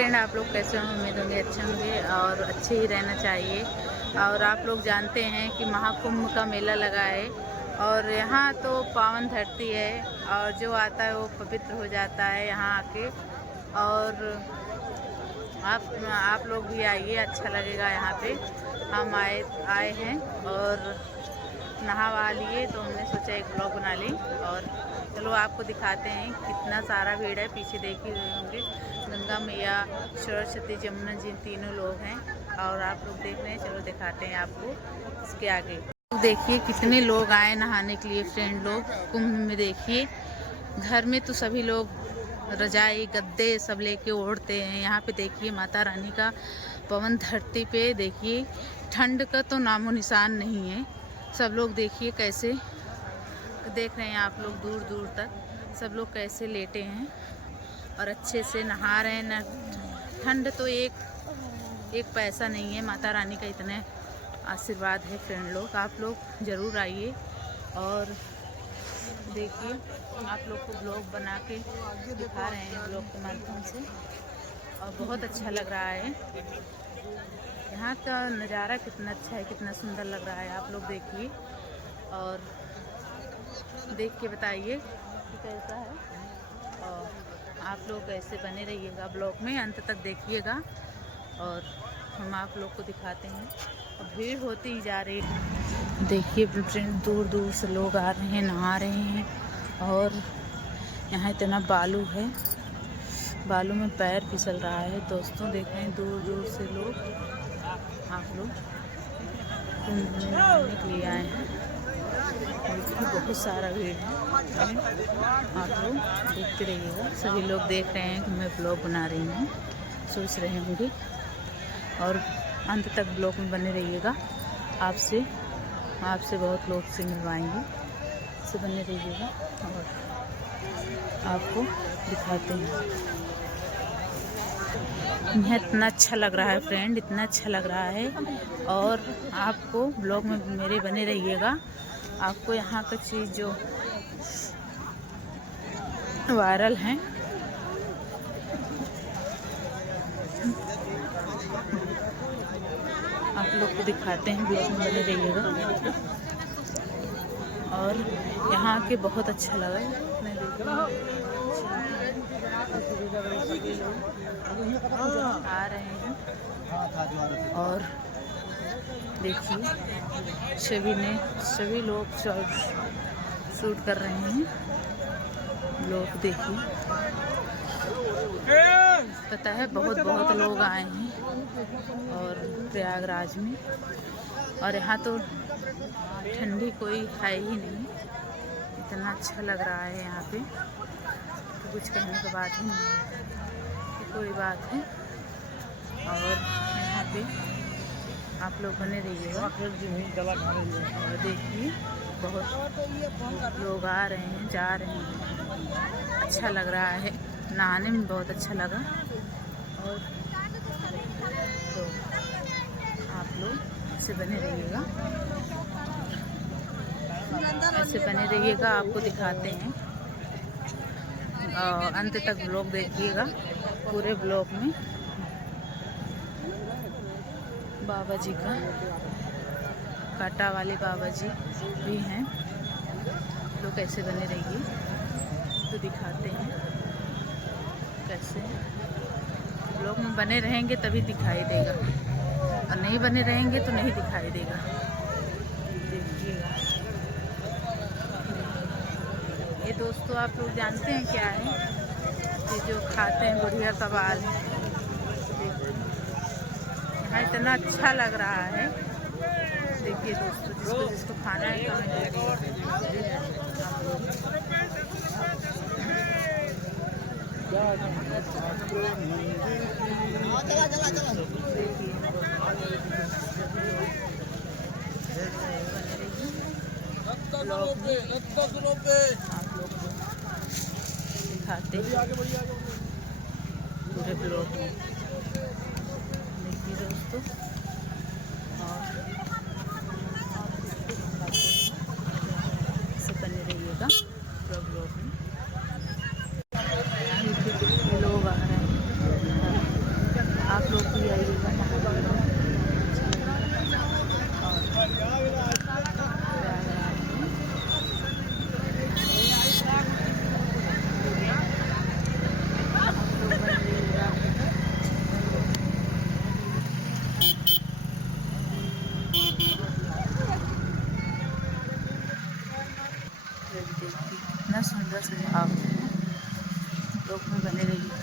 Friend, आप लोग कैसे हों? उम्मीद होंगे अच्छे होंगे और अच्छे ही रहना चाहिए। और आप लोग जानते हैं कि महाकुंभ का मेला लगा है और यहाँ तो पावन धरती है और जो आता है वो पवित्र हो जाता है यहाँ आके। और आप लोग भी आइए, अच्छा लगेगा यहाँ पे। हम आए हैं और नहा वहा लिए तो हमने सोचा एक ब्लॉग बना लें। और चलो आपको दिखाते हैं कितना सारा भीड़ है। पीछे देख ही रहे होंगे, गंगा मैया, सरस्वती, जमुना जी तीनों लोग हैं और आप लोग देख रहे हैं। चलो दिखाते हैं आपको इसके आगे। देखिए कितने लोग आए नहाने के लिए फ्रेंड लोग कुंभ में। देखिए घर में तो सभी लोग रजाई गद्दे सब लेके ओढ़ते हैं। यहाँ पे देखिए माता रानी का पवन धरती पे देखिए ठंड का तो नामो निशान नहीं है। सब लोग देखिए कैसे देख रहे हैं आप लोग, दूर दूर तक सब लोग कैसे लेटे हैं और अच्छे से नहा रहे हैं ना। ठंड तो एक पैसा नहीं है, माता रानी का इतने आशीर्वाद है फ्रेंड लोग। आप लोग ज़रूर आइए और देखिए। आप लोग को ब्लॉग बना के दिखा रहे हैं ब्लॉग के माध्यम से और बहुत अच्छा लग रहा है। यहाँ का नज़ारा कितना अच्छा है, कितना सुंदर लग रहा है। आप लोग देखिए और देख के बताइए कि कैसा है। और आप लोग ऐसे बने रहिएगा ब्लॉग में, अंत तक देखिएगा और हम आप लोग को दिखाते हैं। और भीड़ होती ही जा रही है। देखिए फ्रेंड, दूर दूर से लोग आ रहे हैं, नहा रहे हैं। और यहाँ इतना बालू है, बालू में पैर फिसल रहा है दोस्तों। देख रहे हैं दूर दूर से लोग। आप लोग कुंभ में नहाने के लिए आए हैं। देखिए बहुत सारा भीड़ है। आप लोग देखते रहिएगा। सभी लोग देख रहे हैं कि मैं ब्लॉग बना रही हूँ, सोच रहे होंगे। और अंत तक ब्लॉग में बने रहिएगा। आपसे बहुत लोग से मिलवाएंगे, से बने रहिएगा और आपको दिखाते हैं। यह इतना अच्छा लग रहा है फ्रेंड, इतना अच्छा लग रहा है। और आपको ब्लॉग में मेरे बने रहिएगा। आपको यहाँ का चीज़ जो वायरल हैं आप लोग को दिखाते हैं, ब्लॉग में बने रहिएगा। और यहाँ के बहुत अच्छा लगा। मैं आ रहे हैं और देखिए सभी लोग शूट कर रहे हैं। लोग देखिए, पता है बहुत लोग आए हैं और प्रयागराज में। और यहाँ तो ठंडी कोई है ही नहीं, इतना अच्छा लग रहा है यहाँ पे तो कुछ कहने की बात ही नहीं है। कोई बात है। और यहाँ पे आप लोग बने रहिएगा। और देखिए बहुत लोग आ रहे हैं, जा रहे हैं। अच्छा लग रहा है, नहाने में बहुत अच्छा लगा। और तो आप लोग ऐसे बने रहिएगा, ऐसे बने रहिएगा। आपको दिखाते हैं अंत तक ब्लॉग देखिएगा। पूरे ब्लॉग में बाबा जी का, कांटा वाले बाबा जी भी हैं। लोग कैसे बने रहिए तो दिखाते हैं कैसे। ब्लॉग में बने रहेंगे तभी दिखाई देगा और नहीं बने रहेंगे तो नहीं दिखाई देगा। देखिएगा ये दोस्तों, आप लोग जानते हैं क्या है ये जो खाते हैं बुढ़िया का बाल। यहाँ इतना अच्छा लग रहा है। देखिए दोस्तों, जिसको खाना है आप लोग दिखाते हैं पूरे ब्लॉग में। देखिए दोस्तों, और से बने रहिएगा ब्लॉग में। लोग आ रहे हैं। बस आप लोग में बने रहिए।